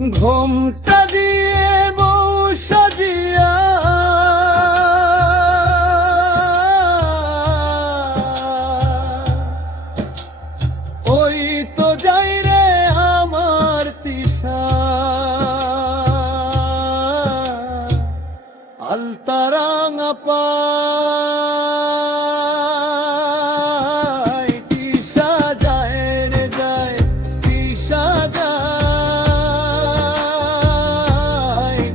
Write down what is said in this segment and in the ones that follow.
ঘোমটা দিয়ে বউ সাজিয়া ওই তো যাই রে আমার তিশা, আলতারাঙা পায় তিশা যায় রে যায়, তিশা যায়,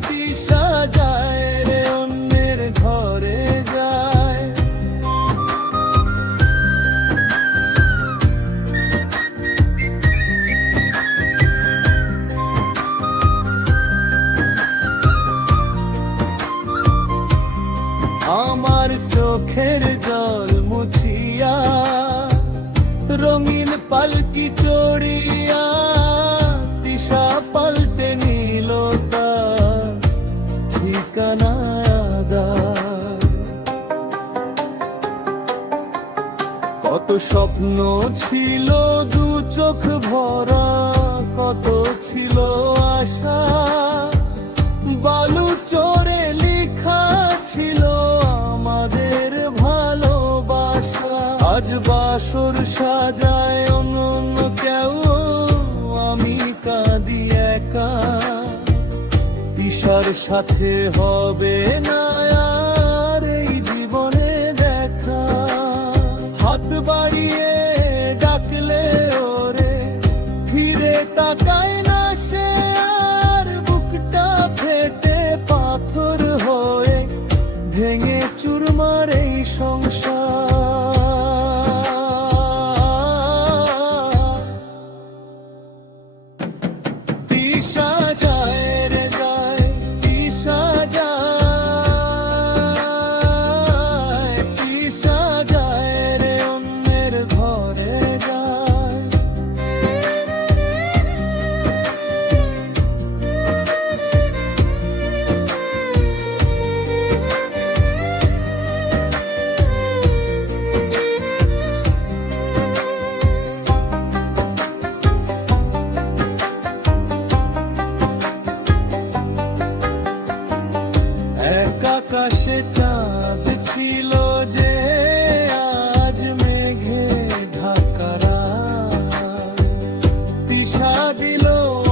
তিশা যায় রে অন্যের ঘরে যায়। আমার চোখের জল মুছিয়া রঙিন পালকি চড়িয়া তিশা পাল্টে নিল তার ঠিকানা আদার। কত স্বপ্ন ছিল দু চোখ ভরা, কত ছিল আশা বালু চোরে লিখা ছিল আমাদের ভালোবাসা। আজ বাসর সাজায় অন্য কেউ, আমি কাঁদি একা। তিশার সাথে হবে না আর এই জীবনে দেখা। হাত বাড়িয়ে ডাকলে ওরে ফিরে তাকায় না সে আর, বুকটা ফেটে পাথর হয়ে ভেঙে চুরমার এই সংসার। তিশা যায় রে যায়, তিশা যায়, তিশা যায় রে অন্যের ঘরে যায়। এক আকাশে চাঁদ ছিল যে আজ মেঘে ঢাকা রাত। তিশা দিল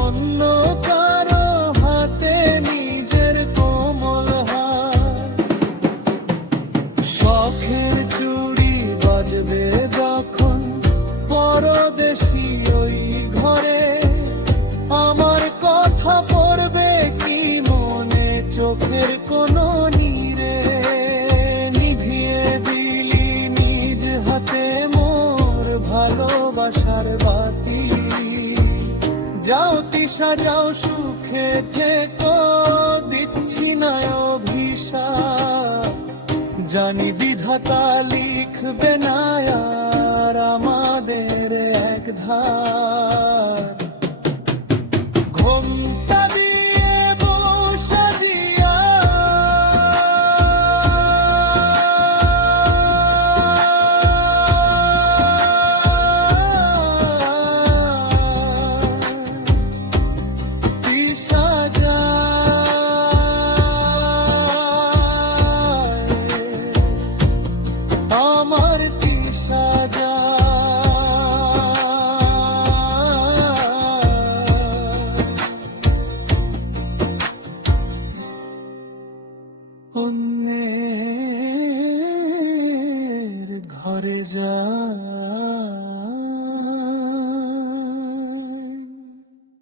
অন্য কারো হাতে নিজের কোমল হাত। শখের চুড়ি বাজবে যখন পরদেশি ওই ঘরে, আমার কথা পড়বে কি মনে চোখের কোনো নীরে। নিভিয়ে দিলি নিজ হাতে মোর ভালোবাসার বাতি। যাও তিশা যাও সুখে থেকো, দিচ্ছি না অভিশাপ। জানি বিধাতা লিখবে না আর আমাদের এক ধার। ঘোমটা দিয়ে বউ সাজিয়া তিশা যায়, আমার তিশা অন্যের ঘরে যায়।